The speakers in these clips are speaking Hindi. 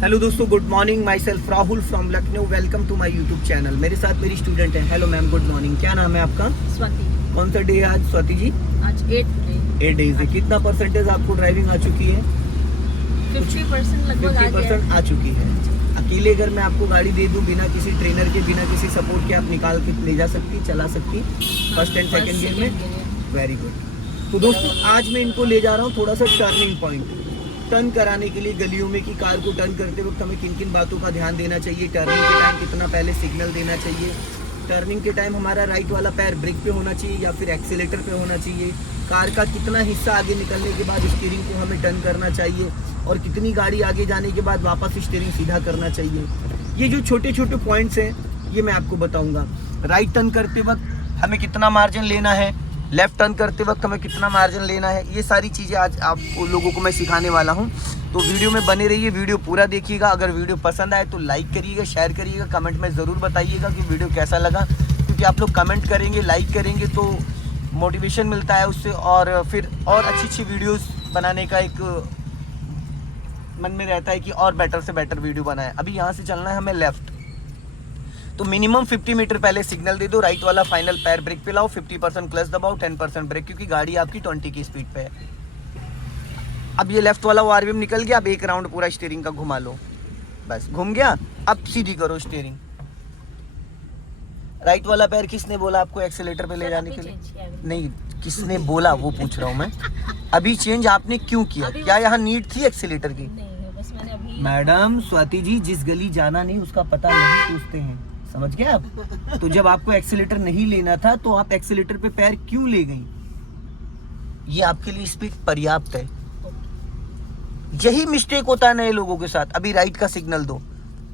हेलो दोस्तों, good morning. Myself Rahul from Lucknow. Welcome to my YouTube channel. मेरे साथ मेरी स्टूडेंट है। Hello ma'am, good morning. क्या नाम है आपका? स्वाति। कौन सा डे है आज स्वाति जी? आज 8 डेज है। कितना परसेंटेज आपको ड्राइविंग आ चुकी है? 50% लगभग आ गया 50% आ चुकी है। अकेले अगर मैं आपको गाड़ी दे दूं, बिना किसी ट्रेनर के, बिना किसी सपोर्ट के, आप निकाल के ले जा सकती, चला सकती फर्स्ट एंड सेकंड गियर में? Very good. तो दोस्तों, आज मैं इनको ले जा रहा हूँ थोड़ा सा टर्निंग पॉइंट टर्न कराने के लिए गलियों में, कि कार को टर्न करते वक्त हमें किन किन बातों का ध्यान देना चाहिए। टर्निंग के टाइम कितना पहले सिग्नल देना चाहिए। टर्निंग के टाइम हमारा राइट वाला पैर ब्रेक पे होना चाहिए या फिर एक्सीलेटर पे होना चाहिए। कार का कितना हिस्सा आगे निकलने के बाद स्टीयरिंग को हमें टर्न करना चाहिए, और कितनी गाड़ी आगे जाने के बाद वापस स्टीयरिंग सीधा करना चाहिए। ये जो छोटे छोटे पॉइंट्स हैं, ये मैं आपको बताऊंगा। राइट टर्न करते वक्त हमें कितना मार्जिन लेना है, लेफ्ट टर्न करते वक्त हमें कितना मार्जिन लेना है, ये सारी चीज़ें आज आप लोगों को मैं सिखाने वाला हूँ। तो वीडियो में बने रहिए, वीडियो पूरा देखिएगा। अगर वीडियो पसंद आए तो लाइक करिएगा, शेयर करिएगा, कमेंट में ज़रूर बताइएगा कि वीडियो कैसा लगा, क्योंकि आप लोग कमेंट करेंगे, लाइक करेंगे तो मोटिवेशन मिलता है उससे, और फिर और अच्छी वीडियोस बनाने का एक मन में रहता है कि और बेटर से बेटर वीडियो बनाए। अभी यहाँ से चलना है हमें लेफ्ट, तो मिनिमम 50 मीटर पहले सिग्नल दे दो। राइट वाला फाइनल पैर ब्रेक पे लाओ, 50% क्लच दबाओ, 10% ब्रेक, क्योंकि गाड़ी आपकी 20 की स्पीड पे है। अब ये लेफ्ट वाला आरपीएम निकल गया। अब एक राउंड पूरा स्टीयरिंग का घुमा लो, बस घूम गया। अब सीधी करो स्टीयरिंग। राइट वाला पैर किसने बोला आपको एक्सीलेटर पे ले जाने के लिए? नहीं, किसने बोला वो पूछ रहा हूँ मैं। अभी चेंज आपने क्यों किया? क्या यहाँ नीड थी एक्सीलेटर की? नहीं, बस मैंने अभी मैडम स्वाति जी, जिस गली जाना नहीं उसका पता नहीं पूछते हैं, समझ गए आप? तो जब आपको एक्सीलेटर नहीं लेना था तो आप एक्सीलेटर पे पैर क्यों ले गई? ये आपके लिए स्पीड पर्याप्त है। यही मिस्टेक होता है नए लोगों के साथ। अभी राइट का सिग्नल दो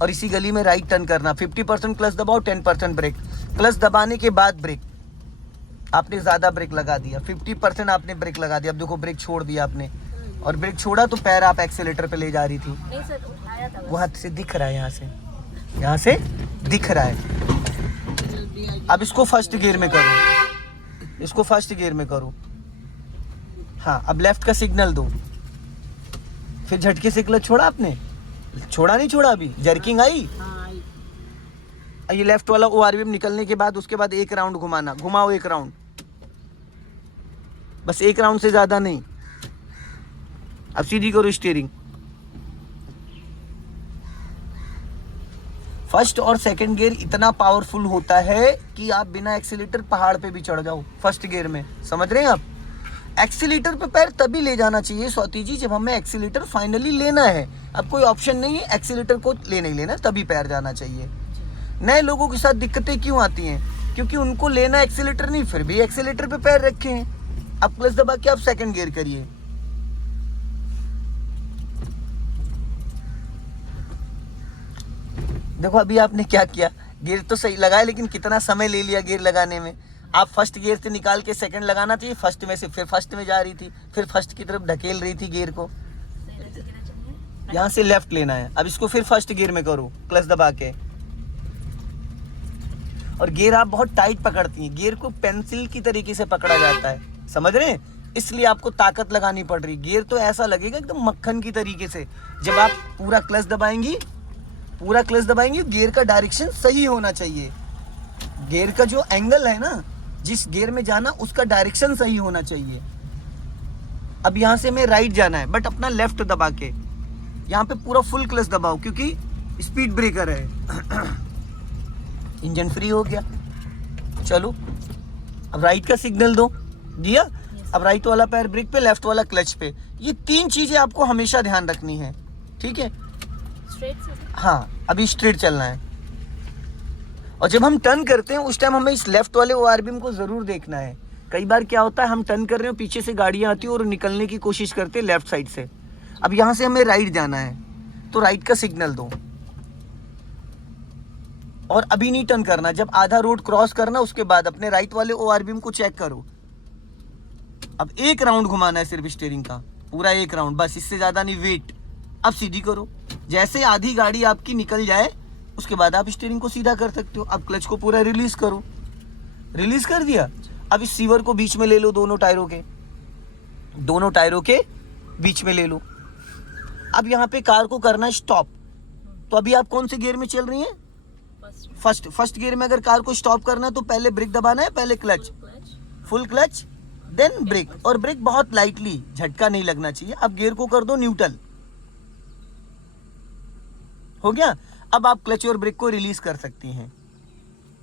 और इसी गली में राइट टर्न करना। 50% क्लच दबाओ, 10% ब्रेक। क्लच दबाने के बाद ब्रेक, आपने ज्यादा ब्रेक लगा दिया। 50% आपने ब्रेक लगा दिया। अब देखो ब्रेक छोड़ दिया आपने, और ब्रेक छोड़ा तो पैर आप एक्सीलेटर पे ले जा रही थी। नहीं सर, उठाया था वहां से दिख रहा है, यहाँ से दिख रहा है। अब इसको फर्स्ट गियर में करो, इसको फर्स्ट गियर में करो। हाँ, अब लेफ्ट का सिग्नल दो। फिर झटके से क्लच छोड़ा आपने? छोड़ा नहीं छोड़ा? अभी जर्किंग आई। ये लेफ्ट वाला ओआरवीएम निकलने के बाद उसके बाद एक राउंड घुमाना। घुमाओ एक राउंड, बस एक राउंड से ज्यादा नहीं। अब सीधी करो स्टीयरिंग। फर्स्ट और सेकंड गियर इतना पावरफुल होता है कि आप बिना एक्सीलेटर पहाड़ पे भी चढ़ जाओ फर्स्ट गियर में, समझ रहे हैं आप? एक्सीलेटर पे पैर तभी ले जाना चाहिए स्वाति जी जब हमें एक्सीलेटर फाइनली लेना है। अब कोई ऑप्शन नहीं है, एक्सीलेटर को लेना ही लेना, तभी पैर जाना चाहिए। नए लोगों के साथ दिक्कतें क्यों आती हैं? क्योंकि उनको लेना एक्सीलेटर नहीं, फिर भी एक्सीलेटर पे पैर रखे हैं। अब क्लच दबा के आप सेकंड गियर करिए। देखो अभी आपने क्या किया, गियर तो सही लगाया लेकिन कितना समय ले लिया गियर लगाने में। आप फर्स्ट गियर से निकाल के सेकंड लगाना चाहिए, फर्स्ट में से फिर फर्स्ट में जा रही थी, फिर फर्स्ट की तरफ ढकेल रही थी गियर को। यहाँ से लेफ्ट लेना है। अब इसको फिर फर्स्ट गियर में करो क्लच दबा के, और गियर आप बहुत टाइट पकड़ती हैं। गियर को पेंसिल की तरीके से पकड़ा जाता है, समझ रहे हैं? इसलिए आपको ताकत लगानी पड़ रही। गियर तो ऐसा लगेगा एकदम मक्खन की तरीके से। जब आप पूरा क्लच दबाएंगी, गियर का डायरेक्शन सही होना चाहिए। गियर का जो एंगल है ना, जिस गियर में जाना उसका डायरेक्शन सही होना चाहिए। अब यहाँ से हमें राइट जाना है, बट अपना लेफ्ट दबा के। यहाँ पे पूरा फुल क्लच दबाओ क्योंकि स्पीड ब्रेकर है। इंजन फ्री हो गया। चलो अब राइट का सिग्नल दो, दिया। अब राइट वाला पैर ब्रेक पे, लेफ्ट वाला क्लच पे। ये तीन चीजें आपको हमेशा ध्यान रखनी है, ठीक है? स्ट्रेट से हाँ, अभी स्ट्रेट चलना है। और जब हम टर्न करते हैं उस टाइम हमें इस लेफ्ट वाले ओआरबीएम को जरूर देखना है। कई बार क्या होता है, हम टर्न कर रहे हो, पीछे से गाड़ियां आती है और निकलने की कोशिश करते हैं लेफ्ट साइड से। अब यहाँ से हमें राइट जाना है, तो राइट का सिग्नल दो, और अभी नहीं टर्न करना। जब आधा रोड क्रॉस करना उसके बाद अपने राइट वाले ओआरबीएम को चेक करो। अब एक राउंड घुमाना है सिर्फ स्टीयरिंग का, पूरा एक राउंड, बस, इससे ज्यादा नहीं। वेट। अब सीधी करो। जैसे आधी गाड़ी आपकी निकल जाए उसके बाद आप स्टीयरिंग को सीधा कर सकते हो। अब क्लच को पूरा रिलीज करो। रिलीज कर दिया। अब इस सीवर को बीच में ले लो, दोनों टायरों के बीच में ले लो। अब यहाँ पे कार को करना है स्टॉप। तो अभी आप कौन से गियर में चल रही हैं? फर्स्ट गियर में अगर कार को स्टॉप करना है तो पहले ब्रेक दबाना है, पहले clutch, full clutch, then brake, और ब्रेक बहुत लाइटली, झटका नहीं लगना चाहिए। अब गियर को कर दो न्यूट्रल, हो गया। अब आप क्लच और ब्रेक को रिलीज कर सकती हैं,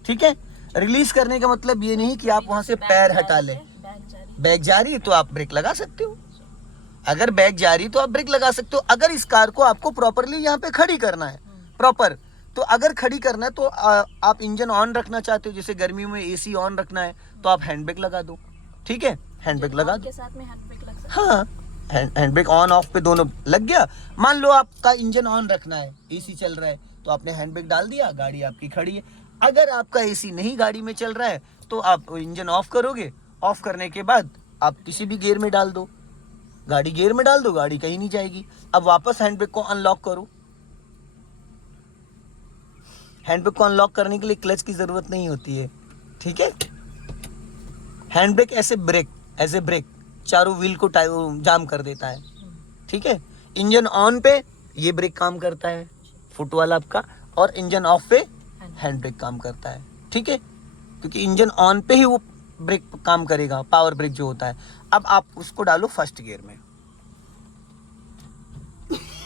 ठीक है। रिलीज करने का मतलब ये नहीं कि आप वहां से पैर हटा लें। बैक जा रही है तो आप ब्रेक लगा सकते हो, अगर बैक जा रही तो आप ब्रेक लगा सकते हो। अगर इस कार को आपको प्रॉपरली यहाँ पे खड़ी करना है प्रॉपर, तो अगर खड़ी करना है तो आप इंजन ऑन रखना चाहते हो, जैसे गर्मी में एसी ऑन रखना है तो आप हैंड ब्रेक लगा दो, ठीक है, हैंड ब्रेक लगा दो। के साथ में हैंड ब्रेक लग सकता है। हाँ, हैंड ब्रेक ऑन ऑफ पे दोनों लग गया। मान लो आपका इंजन ऑन रखना है, एसी चल रहा है, तो आपने हैंड ब्रेक डाल दिया, गाड़ी आपकी खड़ी है। अगर आपका एसी नहीं गाड़ी में चल रहा है तो आप इंजन ऑफ करोगे, ऑफ करने के बाद आप किसी भी गियर में डाल दो, गाड़ी गियर में डाल दो, गाड़ी कहीं नहीं जाएगी। अब वापस हैंड ब्रेक को अनलॉक करो। हैंड ब्रेक को अनलॉक करने के लिए क्लच की जरूरत नहीं होती है, ठीक है। हैंड ब्रेक ऐसे ब्रेक, एज ए ब्रेक चारों व्हील को जाम कर देता है, ठीक है। इंजन ऑन पे ये ब्रेक काम करता है, फुट वाला आपका, और इंजन ऑफ पे हैंड ब्रेक काम करता है, ठीक है, क्योंकि इंजन ऑन पे ही वो ब्रेक काम करेगा, पावर ब्रेक जो होता है। अब आप उसको डालो फर्स्ट गियर में,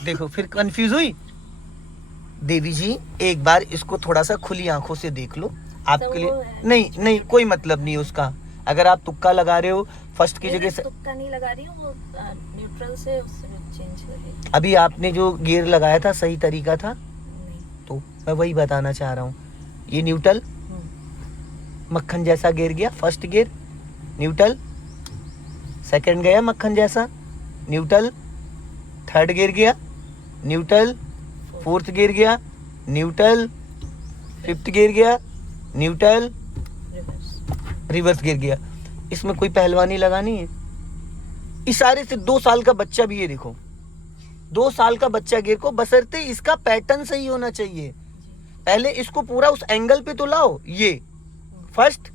देखो फिर कंफ्यूज हुई। देवी जी एक बार इसको थोड़ा सा खुली आंखों से देख लो, आपके लिए नहीं कोई मतलब नहीं है उसका। अगर आप तुक्का लगा रहे हो फर्स्ट की जगह से, तुक्का नहीं लगा रही हूँ, वो न्यूट्रल से उससे चेंज कर रही हूँ। अभी आपने जो गियर लगाया था सही तरीका था, तो मैं वही बताना चाह रहा हूँ। ये न्यूट्रल मक्खन जैसा गियर गया, फर्स्ट गियर न्यूट्रल, सेकंड गया मक्खन जैसा न्यूट्रल, थर्ड गियर गया न्यूट्रल, फोर्थ गियर गया न्यूट्रल, फिफ्थ गियर गया न्यूट्रल, रिवर्स गियर गया। इसमें कोई पहलवानी लगानी है। इशारे से 2 साल का बच्चा भी, ये देखो 2 साल का बच्चा गियर को, बशर्ते इसका पैटर्न सही होना चाहिए। पहले इसको पूरा उस एंगल पे तो लाओ, ये फर्स्ट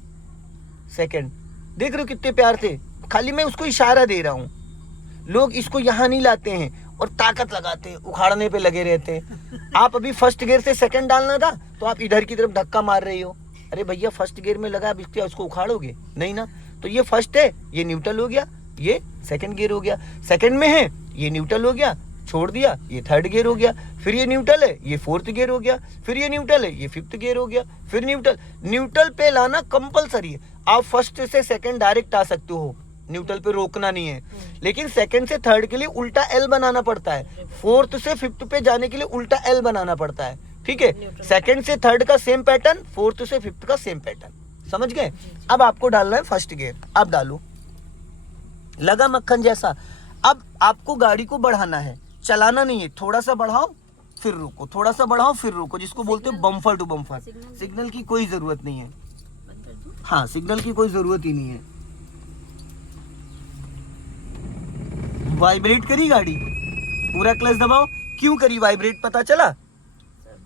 सेकंड, देख रहे हो कितने प्यार से, खाली मैं उसको इशारा दे रहा हूँ। लोग इसको यहाँ नहीं लाते हैं और ताकत लगाते हैं, उखाड़ने पे लगे रहते हैं। आप अभी फर्स्ट गियर से सेकंड डालना था तो आप इधर की तरफ धक्का मार रही हो। अरे भैया फर्स्ट गियर में लगा, अब इसको उखाड़ोगे नहीं ना। तो ये फर्स्ट है, ये न्यूट्रल हो गया, ये सेकंड गियर हो गया। सेकंड में है, ये न्यूट्रल हो गया, छोड़ दिया, ये थर्ड गियर हो गया। फिर ये न्यूट्रल है, ये फोर्थ गियर हो गया। फिर ये न्यूट्रल है, ये फिफ्थ गियर हो गया। फिर न्यूट्रल पे लाना कंपलसरी है। आप फर्स्ट से सेकंड डायरेक्ट आ सकते हो, न्यूट्रल पे रोकना नहीं है। लेकिन सेकंड से थर्ड के लिए उल्टा एल बनाना पड़ता है, फोर्थ से फिफ्थ पे जाने के लिए उल्टा एल बनाना पड़ता है, ठीक है। सेकंड से थर्ड का सेम पैटर्न, फोर्थ से फिफ्थ का सेम पैटर्न, समझ गए। अब आपको डालना है फर्स्ट गियर, अब डालो, लगा मक्खन जैसा। अब आपको गाड़ी को बढ़ाना है, चलाना नहीं है। थोड़ा सा बढ़ाओ फिर रुको, थोड़ा सा बढ़ाओ फिर रुको, जिसको बोलते हो बम्फर टू बम्फर। सिग्नल की कोई जरूरत नहीं है, हाँ सिग्नल की कोई जरूरत ही नहीं है। वाइब्रेट करी गाड़ी, पूरा क्लच दबाओ। क्यों करी वाइब्रेट, पता चला?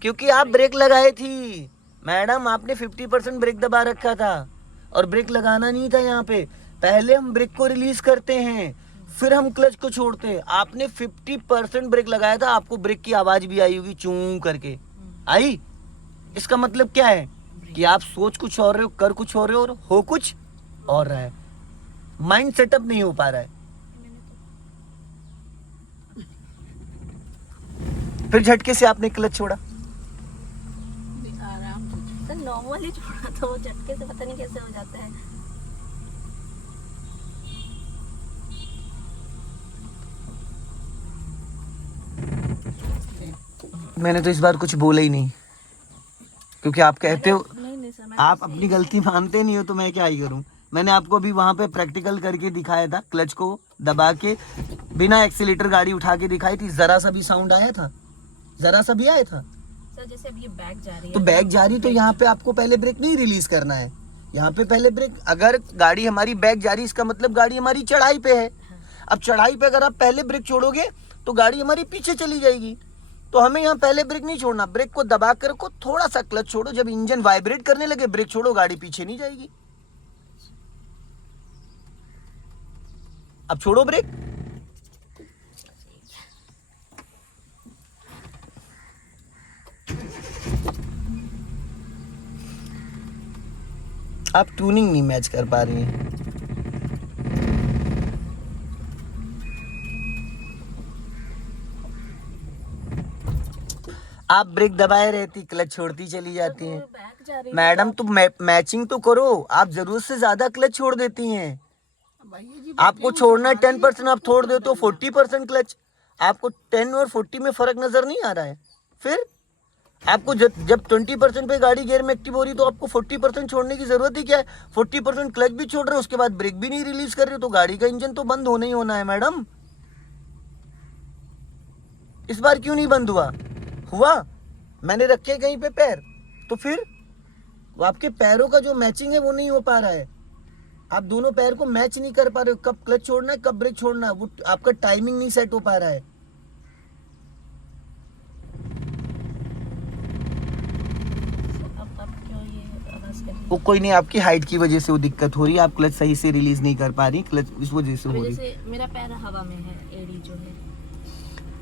क्योंकि आप ब्रेक लगाए थी मैडम, आपने 50% ब्रेक दबा रखा था और ब्रेक लगाना नहीं था यहाँ पे। पहले हम ब्रेक को रिलीज करते हैं, फिर हम क्लच को छोड़ते हैं। आपने 50% ब्रेक लगाया था, आपको ब्रेक की आवाज भी आई होगी, चूं करके आई। इसका मतलब क्या है कि आप सोच कुछ और रहे हो, कर कुछ और रहे हो और हो कुछ और रहा है। माइंड सेटअप नहीं हो पा रहा है। फिर झटके से आपने क्लच छोड़ा, आराम से नॉर्मली छोड़ा तो वो झटके से पता नहीं कैसे हो जाता है। मैंने तो इस बार कुछ बोला ही नहीं, क्योंकि आप कहते हो नहीं सर, मैं आप अपनी गलती मानते नहीं हो, तो मैं क्या ही करूं। मैंने आपको अभी वहां पे प्रैक्टिकल करके दिखाया था, क्लच को दबा के बिना एक्सीलेटर गाड़ी उठा के दिखाई थी। जरा सा भी साउंड आया था, जरा सा भी आया था। सर जैसे अब ये बैक जा रही है, तो बैक जा रही, तो यहाँ पे आपको पहले ब्रेक नहीं रिलीज करना है, यहाँ पे पहले ब्रेक। अगर गाड़ी हमारी बैक जा रही, इसका मतलब गाड़ी हमारी चढ़ाई पे है। अब चढ़ाई पे अगर आप पहले ब्रेक छोड़ोगे तो गाड़ी हमारी पीछे चली जाएगी। तो हमें यहाँ पहले ब्रेक नहीं छोड़ना, ब्रेक को दबा कर को थोड़ा सा क्लच छोड़ो, जब इंजन वाइब्रेट करने लगे ब्रेक छोड़ो, गाड़ी पीछे नहीं जाएगी। अब छोड़ो ब्रेक, आप ट्यूनिंग नहीं मैच कर पा रही हैं। आप ब्रेक दबाए रहती, क्लच छोड़ती चली जाती हैं। बैक जा रही हूँ मैडम तो मैचिंग तो करो, आप जरूरत से ज्यादा क्लच छोड़ देती हैं। भैया जी, आपको छोड़ना है 10%, आप छोड़ देते हो 40% क्लच। आपको 10 और 40 में फर्क नजर नहीं आ रहा है। फिर आपको जब 20% पे गाड़ी गियर में एक्टिव हो रही तो आपको 40% छोड़ने की जरूरत ही क्या है। 40% क्लच भी छोड़ रहे हो, उसके बाद ब्रेक भी नहीं रिलीज कर रहे हो, तो गाड़ी का इंजन तो बंद होना ही होना है मैडम। इस बार क्यों नहीं बंद हुआ? हुआ मैंने रखे कहीं पे पैर, तो फिर वो आपके पैरों का जो मैचिंग है वो नहीं हो पा रहा है। आप दोनों पैर को मैच नहीं कर पा रहे हो, कब क्लच छोड़ना है कब ब्रेक छोड़ना है, वो आपका टाइमिंग नहीं सेट हो पा रहा है। अब क्यों ये आवाज कर रही वो कोई नहीं, आपकी हाइट की वजह से वो दिक्कत हो रही है, आप क्लच सही से रिलीज नहीं कर पा रही, क्लच इस वजह से है? हो अभी रही। जैसे मेरा पैर हवा में है, एड़ी जो है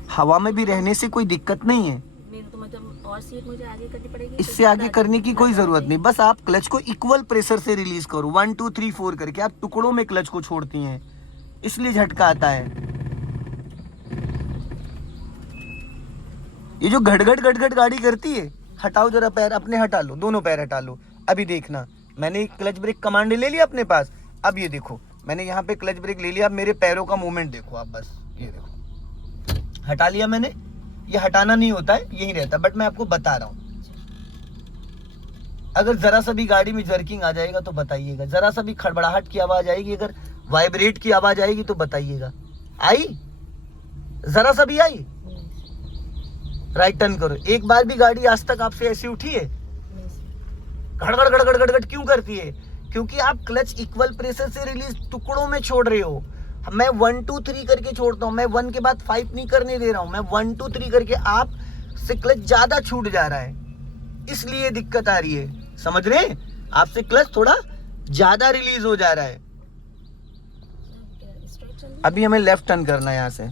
हवा में भी रहने से कोई दिक्कत नहीं है, मेरे, तो मतलब और सीट मुझे आगे करनी पड़ेगी। इससे आगे करने की कोई जरूरत नहीं। बस आप क्लच को इक्वल प्रेशर से रिलीज करो, 1 2 3 4 करके। आप टुकड़ों में क्लच को छोड़ती हैं, इसलिए झटका आता है। ये जो घट घट गाड़ी करती है, हटाओ जरा पैर अपने, हटा लो, दोनों पैर हटा लो। अभी देखना, मैंने क्लच ब्रेक कमांड ले लिया अपने पास। अब ये देखो, मैंने यहाँ पे क्लच ब्रेक ले लिया, अब मेरे पैरों का मूवमेंट देखो आप, बस ये देखो, हटा लिया मैंने। ये हटाना नहीं होता है, यही रहता है, बट मैं आपको बता रहा हूँ। अगर जरा सा भी गाड़ी में जर्किंग आ जाएगा तो बताइएगा, जरा सा भी खड़बड़ाहट की आवाज आएगी, अगर वाइब्रेट की आवाज आएगी तो बताइएगा। आई? जरा सा भी आई? राइट टर्न करो। एक बार भी गाड़ी आज तक आपसे ऐसी उठी है? गड़गड़ गड़गड़ गड़गड़ क्यों करती है? क्योंकि आप क्लच इक्वल प्रेशर से रिलीज टुकड़ों में छोड़ रहे हो। मैं 1 2 3 करके छोड़ता हूँ, मैं 1 के बाद 5 नहीं करने दे रहा हूँ, मैं 1 2 3 करके आप से क्लच ज्यादा छूट जा रहा है, इसलिए दिक्कत आ रही है। समझ रहे हैं? आपसे क्लच थोड़ा ज्यादा रिलीज हो जा रहा है। अभी हमें लेफ्ट टर्न करना है यहाँ से।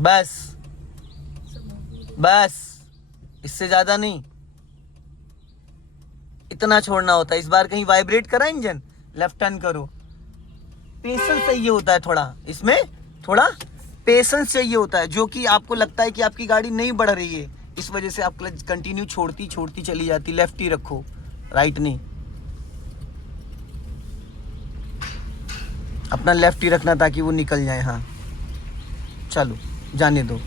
बस बस, इससे ज्यादा नहीं, इतना छोड़ना होता है। इस बार कहीं वाइब्रेट करा इंजन, लेफ्ट टर्न करो। पेशेंस चाहिए होता है थोड़ा, इसमें थोड़ा पेशेंस चाहिए होता है, जो कि आपको लगता है कि आपकी गाड़ी नहीं बढ़ रही है, इस वजह से आप क्लच कंटिन्यू छोड़ती चली जाती। लेफ्ट ही रखो, राइट नहीं। अपना लेफ्ट ही रखना ताकि वो निकल जाए। हाँ चलो, जाने दो।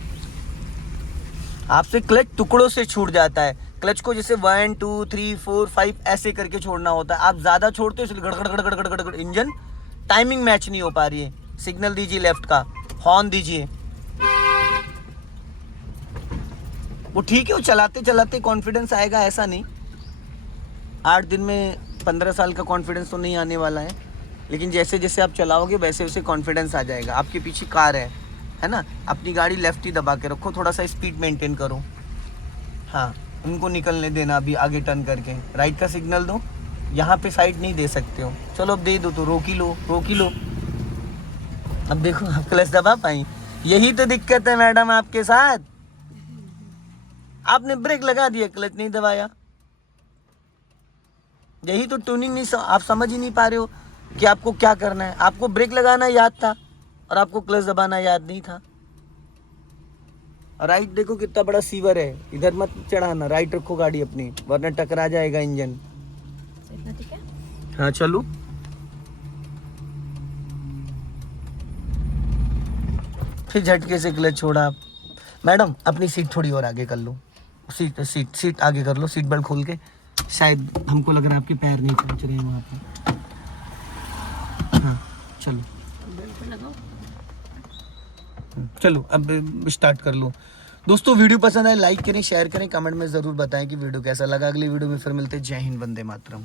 आपसे क्लच टुकड़ों से छूट जाता है। क्लच को जैसे 1 2 3 4 5 ऐसे करके छोड़ना होता है, आप ज्यादा छोड़ते हो, इसलिए गड़गड़ गड़गड़ गड़गड़ गड़गड़ इंजन टाइमिंग मैच नहीं हो पा रही है। सिग्नल दीजिए लेफ्ट का, हॉर्न दीजिए। वो ठीक है, वो चलाते चलाते कॉन्फिडेंस आएगा, ऐसा नहीं। 8 दिन में 15 साल का कॉन्फिडेंस तो नहीं आने वाला है, लेकिन जैसे जैसे आप चलाओगे वैसे वैसे कॉन्फिडेंस आ जाएगा। आपके पीछे कार है ना, अपनी गाड़ी लेफ्ट ही दबा के रखो, थोड़ा सा स्पीड मेंटेन करो। हाँ, उनको निकलने देना, अभी आगे टर्न करके राइट का सिग्नल दो। यहाँ पे साइड नहीं दे सकते हो, चलो अब दे दो तो रोक ही लो। अब देखो आप क्लच दबा पाई, यही तो दिक्कत है मैडम आपके साथ। आपने ब्रेक लगा दिया, क्लच नहीं दबाया, यही तो ट्यूनिंग नहीं, आप समझ ही नहीं पा रहे हो कि आपको क्या करना है। आपको ब्रेक लगाना याद था और आपको क्लच दबाना याद नहीं था। राइट देखो कितना बड़ा सीवर है, इधर मत चढ़ाना, राइट रखो गाड़ी अपनी, वरना टकरा जाएगा इंजन। इतना ठीक है? हाँ चलो, फिर झटके से क्लच छोड़ा आप। मैडम अपनी सीट थोड़ी और आगे कर लो, सीट आगे कर लो, सीट बेल्ट खोल के। शायद हमको लग रहा है आपके पैर नहीं पहुंच रहे हैं वहाँ पे। हाँ चलो, बेल्ट लगाओ। चलो अब स्टार्ट कर लो। दोस्तों वीडियो पसंद आए लाइक करें, शेयर करें, कमेंट में ज़रूर बताएं कि वीडियो कैसा लगा। अगली वीडियो में फिर मिलते हैं। जय हिंद, वंदे मातरम।